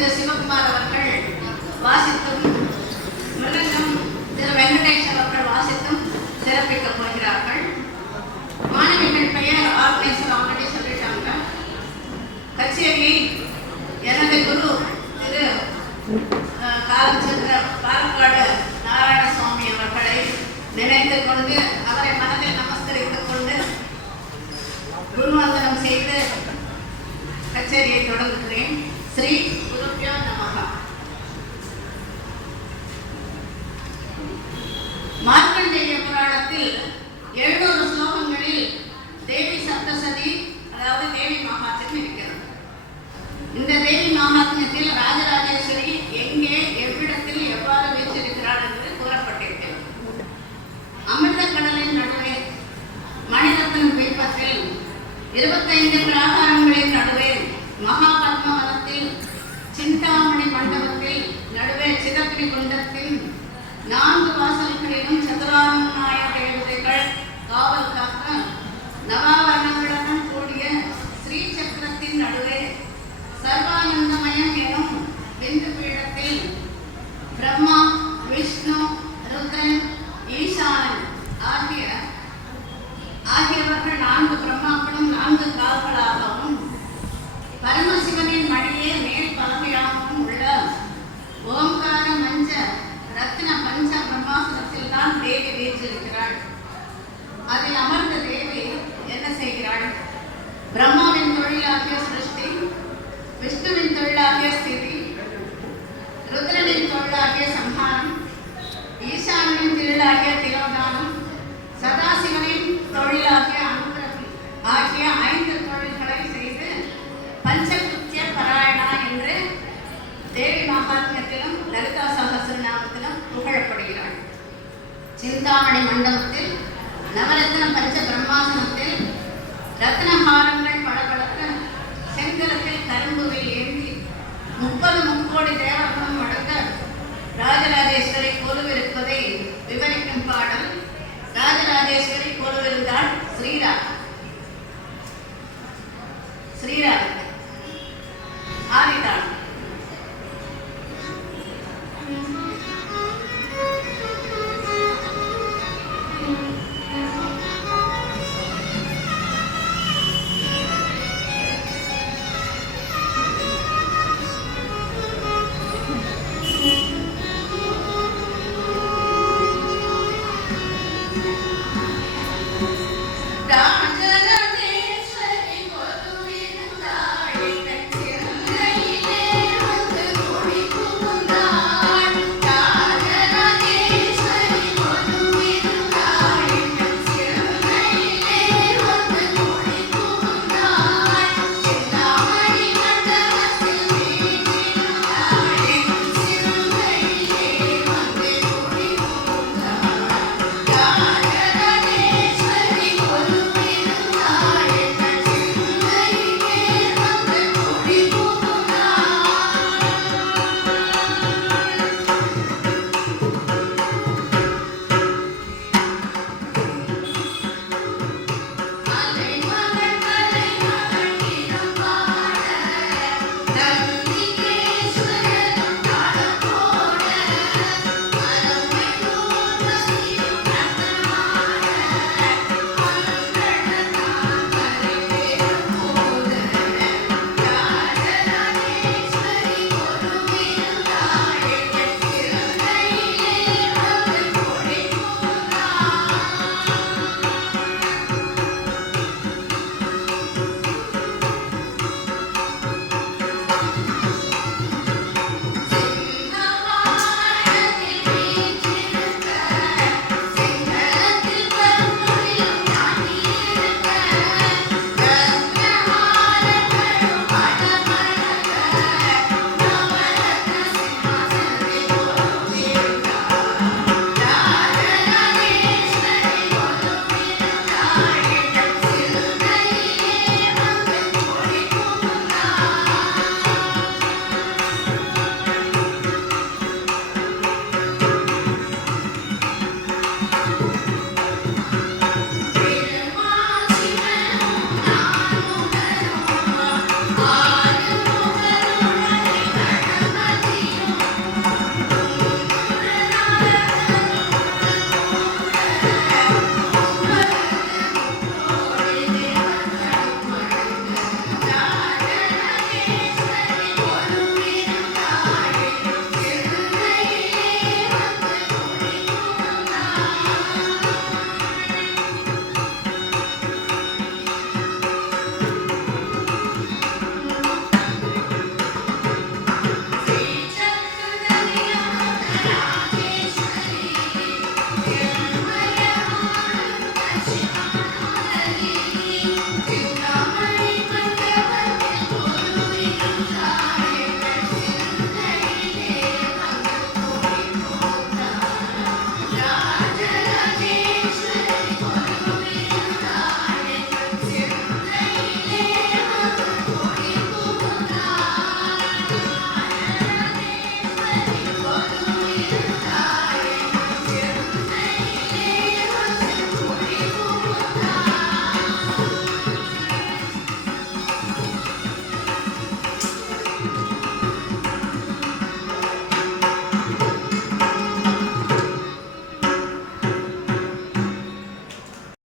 திரு சிவகுமார் அவர்கள் வாசித்தும் மிருதங்கம் திரு வெங்கடேஷ் அவர்கள் வாசித்தும் சிறப்பிக்கப் போகிறார்கள். மாணவிகள் பெயர் ஆர்கனைசர் ஆல்ரெடி சொல்லிட்டாங்க. கச்சேரியை எனது குரு திரு காலம் சென்ற பாலக்காடு நாராயணசுவாமி அவர்களை நினைத்துக் கொண்டு அவரை மனதில் நமஸ்கரித்துக் கொண்டு குருவந்தனம் செய்து கச்சேரியை தொடங்குகிறேன். ஸ்ரீ குருப்யோ நமஹ. மார்க்கண்டேய புராணத்தில் 700 ஸ்லோகங்களில் தேவி சப்தசதி அதாவது தேவி மகாத்மியம் இருக்கிறது. இந்த தேவி மகாத்மியத்தில் ராஜராஜேஸ்வரி எங்கே எவ்விடத்தில் எவ்வாறு வீற்றிருக்கிறார் என்று கூறப்பட்டிருக்கிறது. அமிர்த கடலின் நடுவே மணிரத்னம் தீபத்தில் 25 பிராகாரங்களின் நடுவே மகாபத்ம வனத்தில் சிந்தாமணி மண்டபத்தில் நடுவே சிதப்பிரி குண்டத்தில் 4 வாசல்களிலும் சதுராமநாய தேவதைகள் காவல் காக்க நவாவரணங்களுடன் கூடிய ஸ்ரீ சக்கரத்தின் நடுவே சர்வானந்தமயம் எனும் பிந்து பீடத்தில் பிரம்மா, விஷ்ணு, ருத்ரன், ஈசானன் ஆகியவர்கள் 4 பிரம்மாக்களும் 4 கால்களாகவும் பரமசிவனின் மடியே மேல் பலகையாகவும் உள்ள ஓம்கார மஞ்ச ரத்ன பஞ்ச பிரம்மாசனத்தில் தான் தேவி வீற்றிருக்கிறாள். அதில் அமர்ந்த தேவி என்ன செய்கிறாள்? பிரம்மாவின் தொழிலாகிய சிருஷ்டி, விஷ்ணுவின் தொழிலாகிய ஸ்திதி, ருத்ரனின் தொழிலாகிய சம்ஹாரம், ஈசானின் தொழிலாகிய திரோதானம், சதாசிவனின் தொழிலாகிய அனுகிரகம் ஆகிய 5 தொழில்களை செய்து பஞ்சகுத்திய பராயணா என்று தேவி மகாத்மியத்திலும் லலிதா சகஸ்ரநாமத்திலும் புகழப்படுகிறாள். சிந்தாமணி மண்டபத்தில் நவரத்ன பஞ்ச பிரம்மாசனத்தில் ரத்னஹாரங்கள் பளபளக்க செங்கலத்தில் கரும்புவில் ஏந்தி 30 முக்கோடி தேவர்களும் வழங்க ராஜராஜேஸ்வரி கொலுவிருப்பதை விவரிக்கும் பாடல். ராஜராஜேஸ்வரி கொலுவிருந்தாள் ஸ்ரீராக ஆதிதா